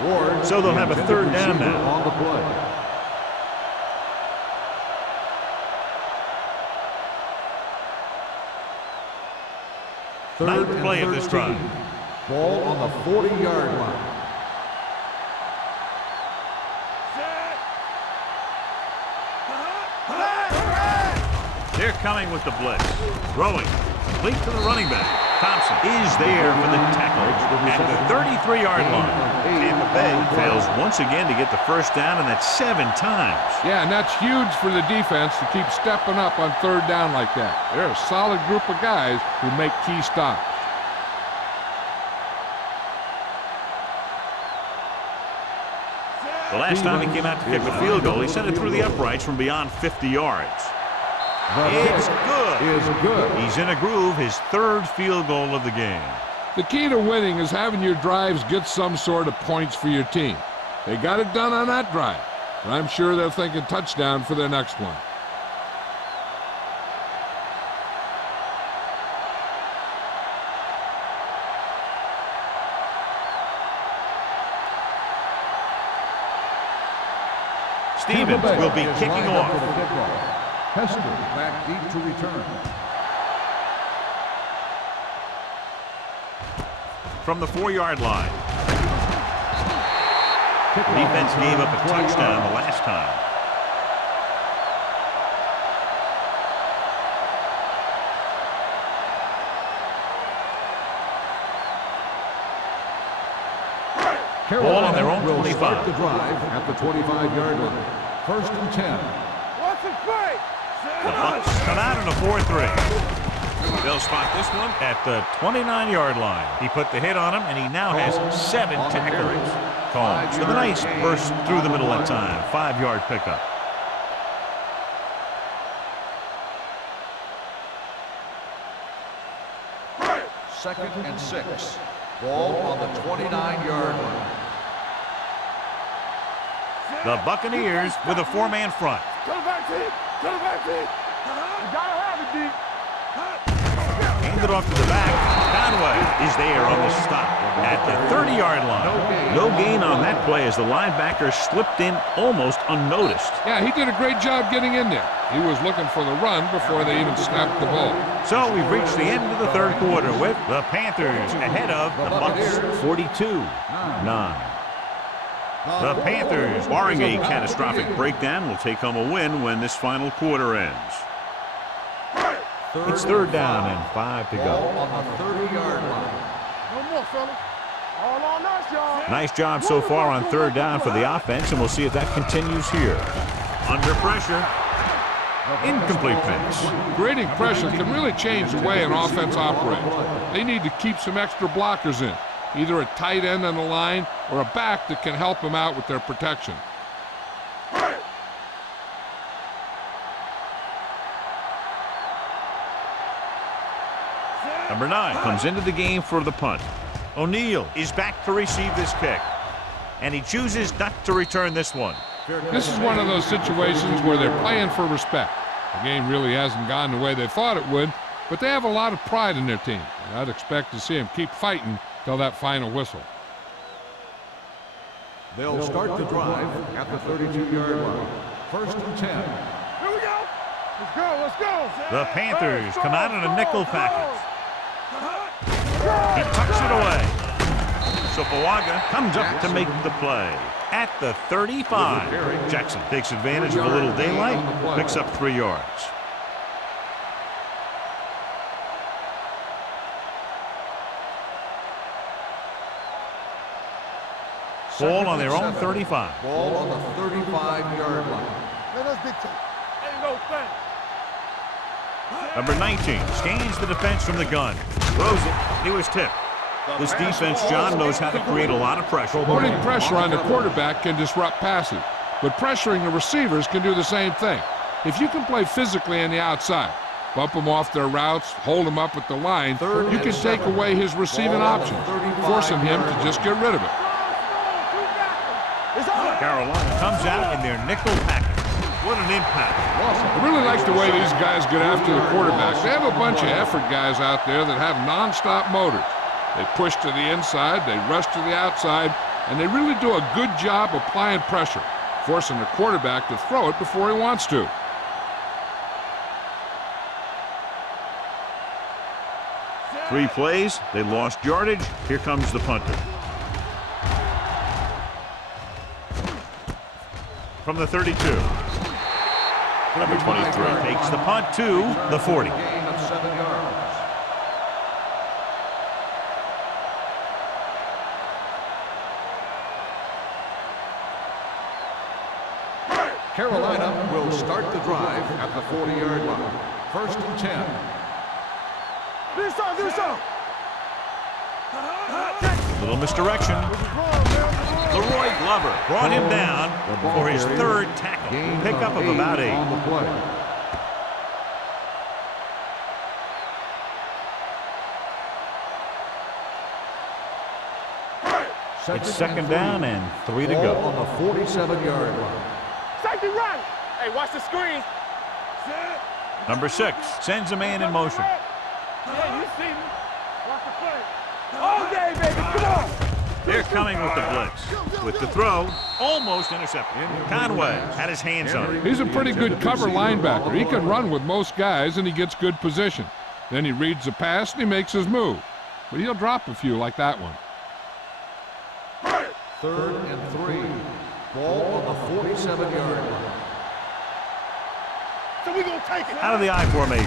so they'll have a third down now. On the play. Ninth play of this drive. Ball on the 40-yard line. They're coming with the blitz. Throwing. Complete to the running back. Thompson is there for the tackle at the 33-yard line. Tampa Bay fails once again to get the first down, and that's 7 times. Yeah, and that's huge for the defense to keep stepping up on third down like that. They're a solid group of guys who make key stops. The last time he came out to kick a field goal, he sent it through the uprights from beyond 50 yards. It's good. He's in a groove, his third field goal of the game. The key to winning is having your drives get some sort of points for your team. They got it done on that drive, and I'm sure they're thinking touchdown for their next one. Stevens will be kicking off. Hester back deep to return. From the 4-yard line. The defense gave up a touchdown the last time. Ball on their own 25. Start the drive at the 25-yard line. First and 10. What's the play? The Bucks come out in a 4-3. They'll spot this one at the 29-yard line. He put the hit on him, and he now has 7 tackles. Combs with a nice burst through the middle that time. 5-yard pickup. Second and 6. Ball on the 29-yard line. The Buccaneers with a 4-man front. To the back team. To the back team. You gotta have it, D. Hand it off to the back. Conway is there on the stop at the 30-yard line. No gain on that play as the linebacker slipped in almost unnoticed. Yeah, he did a great job getting in there. He was looking for the run before they even snapped the ball. So we've reached the end of the third quarter with the Panthers ahead of the Bucks 42-9. The Panthers, barring a catastrophic breakdown, will take home a win when this final quarter ends. It's third down and 5 to go. On the 30-yard line. No more, fellas. All on us, y'all. Nice job so far on third down for the offense, and we'll see if that continues here. Under pressure. Incomplete pass. Creating pressure can really change the way an offense operates. They need to keep some extra blockers in, either a tight end on the line or a back that can help them out with their protection. Number 9 comes into the game for the punt. O'Neal is back to receive this kick, and he chooses not to return this one. This is one of those situations where they're playing for respect. The game really hasn't gone the way they thought it would, but they have a lot of pride in their team. And I'd expect to see them keep fighting till that final whistle. They'll start the drive at the 32-yard line. First and 10. Here we go. Let's go. Let's go. The Panthers come out in a nickel package. He tucks it away. So Pawaga comes up to make the play. At the 35, Jackson takes advantage of a little daylight, picks up 3 yards. Ball on their own 35. Ball on the 35-yard line. Let us dictate. Ain't no thing. Number 19 scans the defense from the gun. Throws it. He was tipped. This defense, John, knows how to create a lot of pressure. Putting pressure on the quarterback can disrupt passes, but pressuring the receivers can do the same thing. If you can play physically on the outside, bump them off their routes, hold them up at the line, you can take away his receiving option, forcing him to just get rid of it. Carolina comes out in their nickel package. What an impact. I really like the way these guys get after the quarterback. They have a bunch of effort guys out there that have nonstop motors. They push to the inside, they rush to the outside, and they really do a good job applying pressure, forcing the quarterback to throw it before he wants to. 3 plays, they lost yardage. Here comes the punter. From the 32. Number 23 takes the punt to the 40. Gain of 7 yards. Carolina will start the drive at the 40-yard line. First and 10. Do something. Little misdirection. Leroy Glover brought him down for his 3rd tackle. Pickup of about 8. On the play. It's 2nd down and 3 to go. On the 47-yard line. Safety run. Hey, watch the screen. Number 6 sends a man in motion. Yeah, you see me. Watch the play. All day, baby. Come on. They're coming with the blitz. With the throw, almost intercepted. Conway had his hands on it. He's a pretty good cover linebacker. He can run with most guys, and he gets good position. Then he reads the pass, and he makes his move. But he'll drop a few like that one. 3rd and 3. Ball on the 47-yard line. So we gonna take it. Out of the I formation.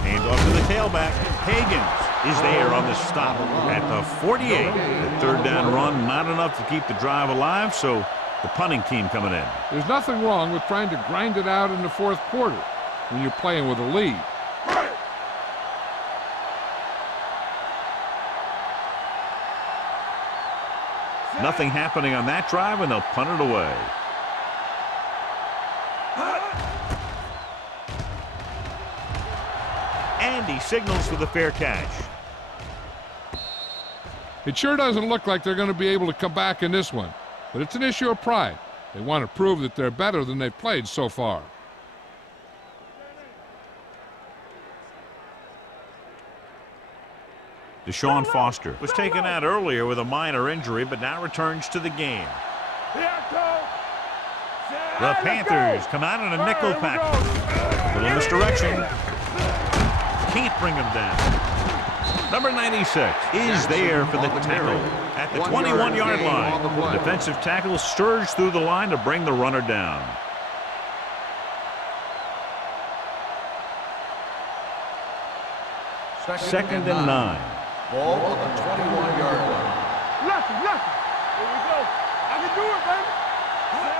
Hand off to the tailback. Higgins is there on the stop at the 48. The 3rd down run, not enough to keep the drive alive, so the punting team coming in. There's nothing wrong with trying to grind it out in the 4th quarter when you're playing with a lead. Nothing happening on that drive, and they'll punt it away. And he signals for the fair catch. It sure doesn't look like they're going to be able to come back in this one, but it's an issue of pride. They want to prove that they're better than they've played so far. Deshaun Foster was taken out earlier with a minor injury, but now returns to the game. The Panthers come out in a nickel package. Little misdirection. Can't bring him down. Number 96 is there for the tackle at the 21-yard line. The defensive tackle surged through the line to bring the runner down. Second and 9. Ball on the 21-yard line. Lucky. Here we go. I can do it, baby.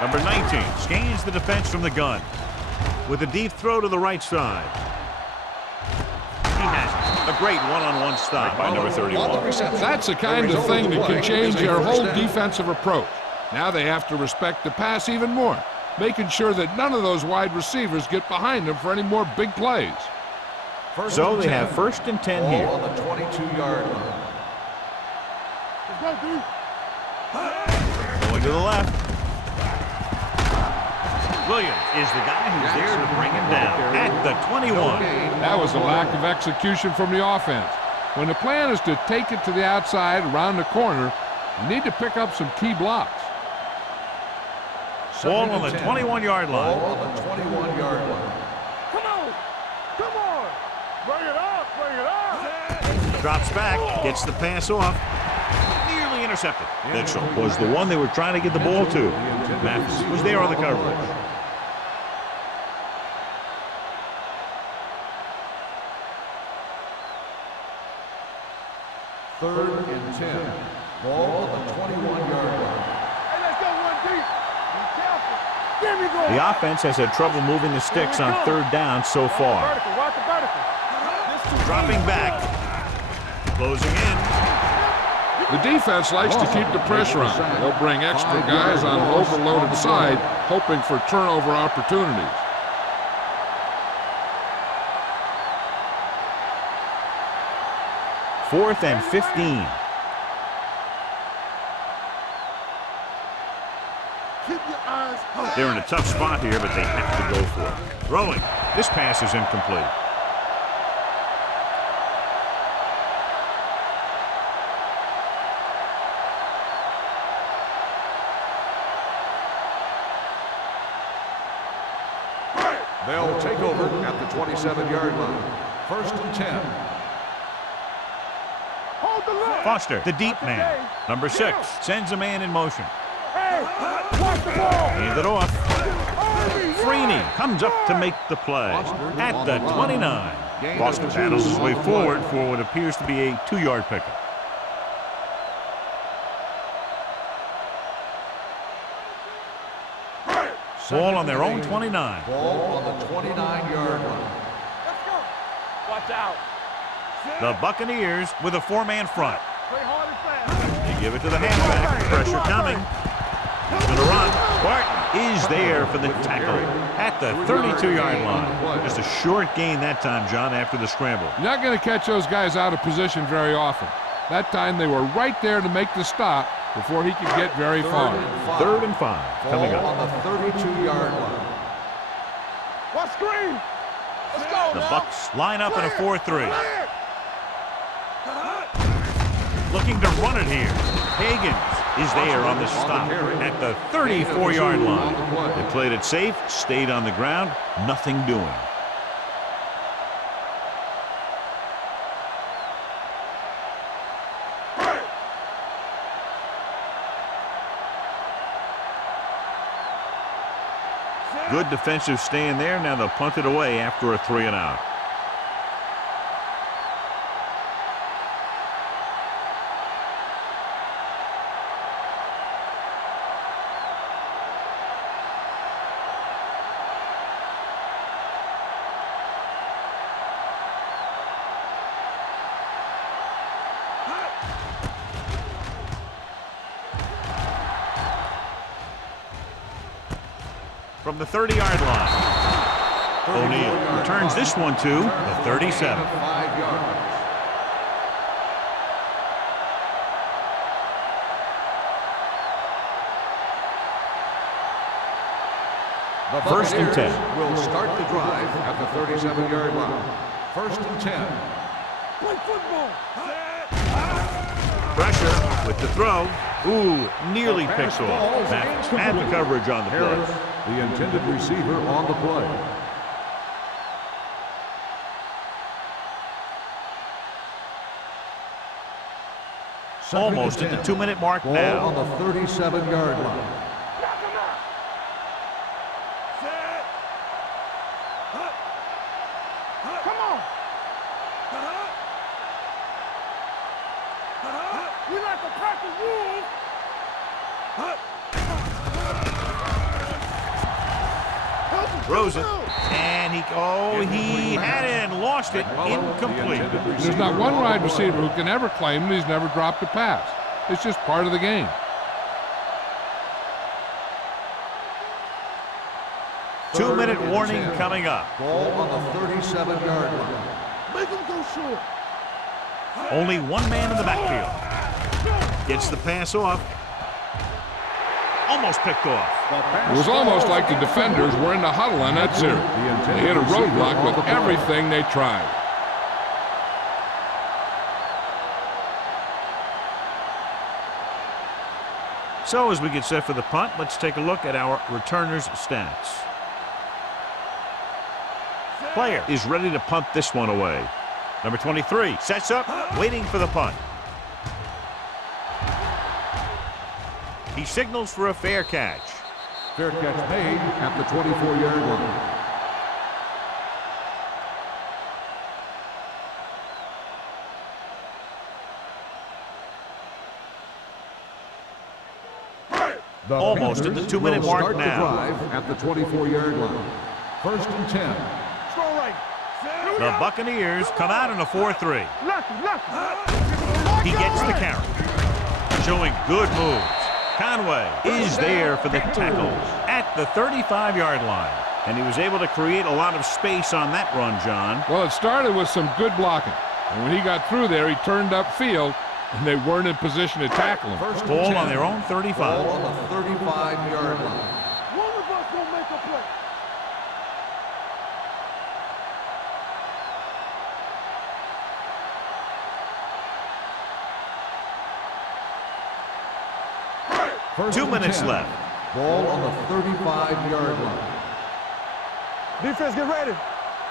Number 19 scans the defense from the gun with a deep throw to the right side. He has a great one-on-one stop by number 31. That's the kind of thing that can change their whole defensive approach. Now they have to respect the pass even more, making sure that none of those wide receivers get behind them for any more big plays. So they have 1st and 10 here. On the 22-yard line. Let's go, dude. Going to the left. Williams is the guy who's there to bring him down at the 21. That was a lack of execution from the offense. When the plan is to take it to the outside around the corner, you need to pick up some key blocks. Ball on the 21-yard line. Ball on the 21-yard line. Come on. Bring it up. Drops back, gets the pass off. Nearly intercepted. Mitchell was the one they were trying to get the ball to. Mathis was there on the coverage. Third and 10. Ball on the 21-yard line. Hey, let's go one deep. Be careful. Give me go. The offense has had trouble moving the sticks on 3rd down so far. Watch the vertical. Dropping back. Closing in. The defense likes to keep the pressure on. They'll bring extra guys on an overloaded side, hoping for turnover opportunities. Fourth and 15. They're in a tough spot here, but they have to go for it. Throwing. This pass is incomplete. They'll take over at the 27-yard line. First and 10. Foster, the deep man. Number 6, sends a man in motion. Hey, watch the ball. Hand it off. Freeney comes up to make the play at the 29. Foster battles his way forward for what appears to be a 2-yard pickup. Ball on their own 29. Ball on the 29-yard line. Let's go. Watch out. The Buccaneers with a 4-man front. Play hard and fast. They give it to the halfback. Pressure coming. He's going to run. Barton is there for the tackle at the 32-yard line. Just a short gain that time, John, after the scramble. You're not going to catch those guys out of position very often. That time they were right there to make the stop before he could get very far. 3rd and 5 coming up. On the 32-yard line. Watch screen. Let's go. The now. Bucs line up in a 4-3. Looking to run it here. Higgins is there on the stop at the 34-yard line. They played it safe, stayed on the ground, nothing doing. Good defensive stand there. Now they'll punt it away after a 3-and-out. From the 30-yard line, O'Neal returns this one to the 37. 5 yards. The 1st and 10. Will start the drive at the 37-yard line. 1st and 10. Play football. Pressure with the throw. Ooh, nearly picks off. Mathis had the coverage on the play. The intended receiver on the play. Almost at the 2-minute mark Ball now. on the 37-yard line. Come on. We like to practice rules. Throws it, and he had it and lost it. Incomplete. There's not one wide receiver who can ever claim that he's never dropped a pass. It's just part of the game. 2-minute warning coming up. Ball on the 37-yard line. Make him go short. Only one man in the backfield. Gets the pass off. Almost picked off. It was almost like the defenders were in the huddle on that series. They hit a roadblock with everything they tried. So as we get set for the punt, let's take a look at our returners' stats. Player is ready to punt this one away. Number 23 sets up, waiting for the punt. He signals for a fair catch. Fair catch made at the 24-yard line. Almost at the 2-minute mark now. Drive at the 24-yard line. 1st and 10. Strong right. The Buccaneers come out in a 4-3. Lefty. He gets the carry. Showing good moves. Conway is there for the tackle at the 35-yard line. And he was able to create a lot of space on that run, John. Well, it started with some good blocking. And when he got through there, he turned upfield, and they weren't in position to tackle him. Ball on their own 35. Ball on the 35-yard line. One of us will make a play. First 2 and minutes 10. left. Ball on the 35-yard line. Defense, get ready.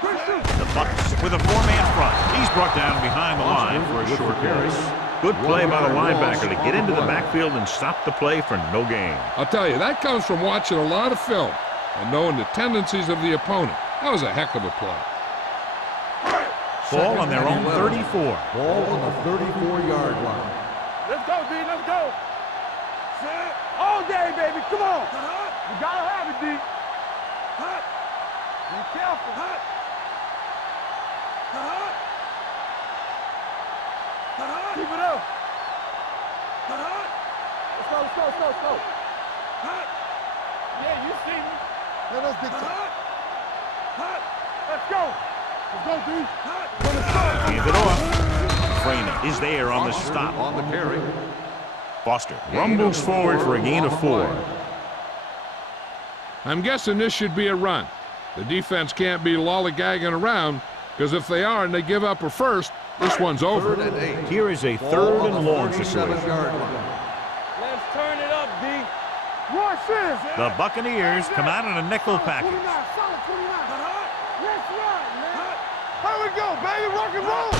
The Bucs with a 4-man front. He's brought down behind the line for a short pass. Good play by the linebacker to get into the backfield and stop the play for no gain. I'll tell you, that comes from watching a lot of film and knowing the tendencies of the opponent. That was a heck of a play. Ball on their own 34. Ball on the 34-yard line. Let's go, D. Let's go. Set. All day, baby. Come on. You gotta have it, D. Be careful. Keep it up. Let's go, let's go, let's go, let's go. Yeah, you see me. Let us get to Let's go. Let's go, D. Hand it off. Frayman is there on the stop. On the carry. Foster rumbles forward for a gain of 4. I'm guessing this should be a run. The defense can't be lollygagging around, because if they are and they give up a first, this one's over. 3rd and 8. Here is a Ball 3rd on and the long situation. 47-yard line. Let's turn it up, D. Watch this. The Buccaneers come out in a nickel package. Solid 29. Let's run, man. Here we go, baby. Rock and roll.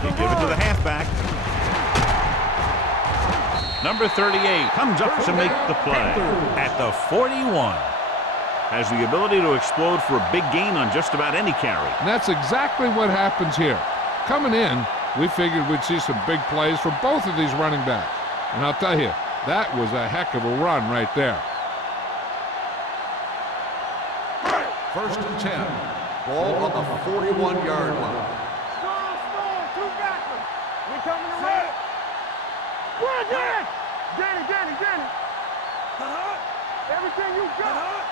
They give it to the halfback. Number 38 comes up to make the play at the 41. Has the ability to explode for a big gain on just about any carry. And that's exactly what happens here. Coming in, we figured we'd see some big plays from both of these running backs. And I'll tell you, that was a heck of a run right there. 1st and 10. Ball on the 41-yard line. Strong, 2 backers. We coming around. Run, Dan. Danny. Everything you got.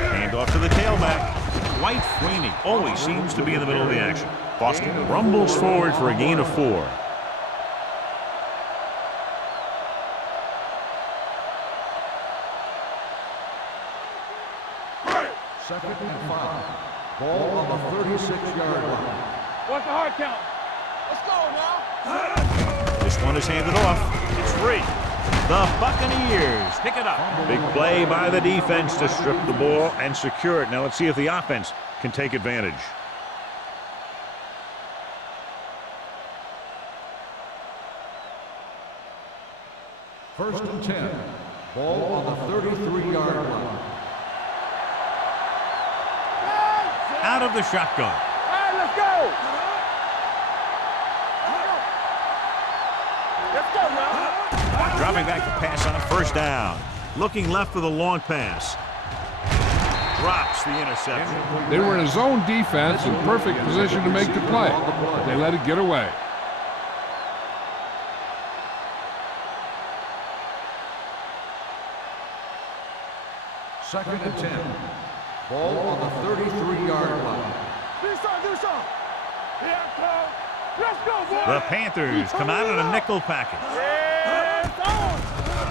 Hand off to the tailback. White Freeney always seems to be in the middle of the action. Foster rumbles forward for a gain of 4. Second and 5. Ball on the 36-yard line. What's the hard count? Let's go now. This one is handed off. It's free. The Buccaneers pick it up. Big play by the defense to strip the ball and secure it. Now let's see if the offense can take advantage. First and 10. Ball on the 33-yard line. Out of the shotgun. All right, let's go. Let's go now. Dropping back to pass on 1st down. Looking left for the long pass. Drops the interception. They were in a zone defense in perfect position to make the play, but they let it get away. Second and 10. Ball on the 33-yard line. Do something. Here it comes. Let's go, boy. The Panthers come out in a nickel package. Yeah, it's on.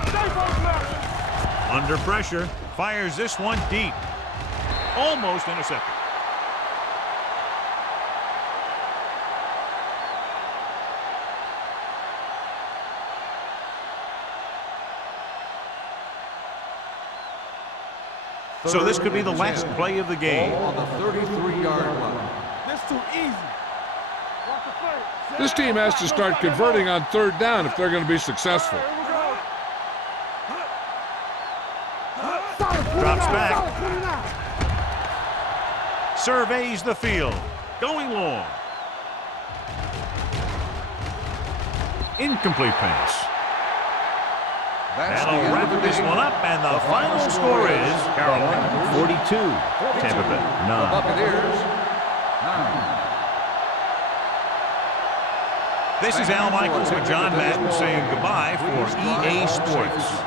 Stay focused now. Under pressure, fires this one deep. Almost intercepted. So this could be the last play of the game. Ball on the 33-yard line. This too easy. Watch the play. This team has to start converting on 3rd down if they're going to be successful. Here we go. Drops back. Surveys the field. Going long. Incomplete pass. That's the That'll end wrap of the this game. one up, and the final score is Carolina 42, Tampa Bay The 9. Buccaneers 9. This is Al Michaels and John Madden saying goodbye for EA Sports.